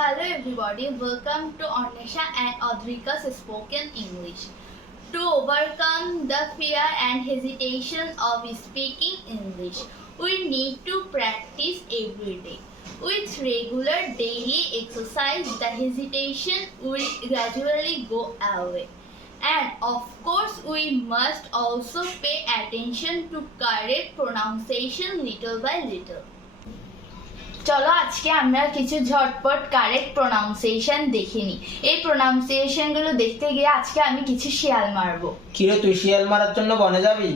Hello everybody, welcome to Ornesha and Adrika's Spoken English. To overcome the fear and hesitation of speaking English, we need to practice every day. With regular daily exercise, the hesitation will gradually go away. And of course, we must also pay attention to correct pronunciation little by little. চলো আজকে আমরা কিছু ঝটপট correct pronunciation দেখে নিই। এই pronunciation গুলো দেখতে গিয়ে আজকে আমি কিছু শিয়াল মারবো। কিরে তুই শিয়াল মারার জন্য বনে যাবি?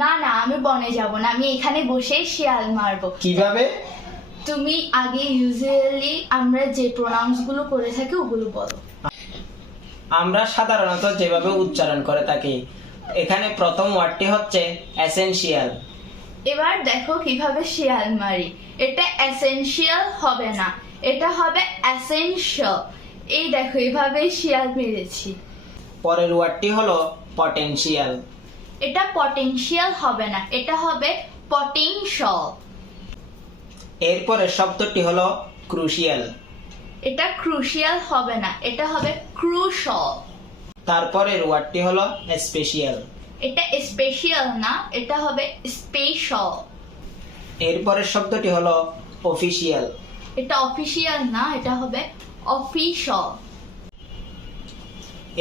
না না, আমি বনে যাব না, আমি এখানে বসেই শিয়াল মারবো। কিভাবে? তুমি আগে ইউজুয়ালি আমরা যে প্রোনাউন্স গুলো করে থাকি ওগুলো বলো। আমরা সাধারণত যেভাবে উচ্চারণ করে থাকি, এখানে প্রথম ওয়ার্ডটি হচ্ছে এসেনশিয়াল। এবার দেখো কিভাবে শিয়াল মারি। এটা এসেনশিয়াল হবে না, এটা হবে এসেনশিয়াল। এই দেখো এভাবে শিয়াল মেরেছি। পরের ওয়ার্ডটি হলো পটেনশিয়াল। এটা পটেনশিয়াল হবে না, এটা হবে পটেনশিয়াল। এরপরের শব্দটি হলো ক্রুশিয়াল। এটা ক্রুশিয়াল হবে না, এটা হবে ক্রুশাল। তারপরের ওয়ার্ডটি হলো স্পেশিয়াল। এটা স্পেশাল না, এটা হবে স্পেশাল। এরপরের শব্দটি হলো অফিশিয়াল। এটা অফিশিয়াল না, এটা হবে অফিশিয়াল।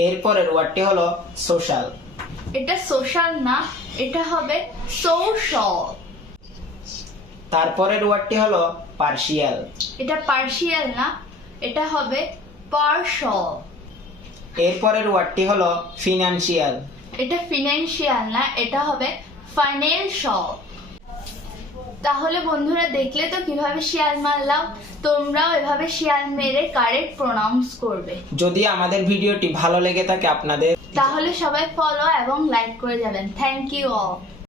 এরপরের ওয়ার্ডটি হলো সোশ্যাল। এটা সোশ্যাল না, এটা হবে সোশ্যাল। তারপরের ওয়ার্ডটি হলো পার্শিয়াল। এটা পার্শিয়াল না, এটা হবে পার্শাল। এরপরের ওয়ার্ডটি হলো ফিনান্সিয়াল। এটা ফিনান্সিয়াল না, এটা হবে ফাইন্যান্সিয়াল। তাহলে বন্ধুরা দেখলে তো কিভাবে শিয়াল মারলাম। তোমরাও এভাবে শিয়াল মেরে কারেক্ট প্রোনাউন্স করবে। যদি আমাদের ভিডিওটি ভালো লেগে থাকে আপনাদের, তাহলে সবাই ফলো এবং লাইক করে যাবেন। Thank you all.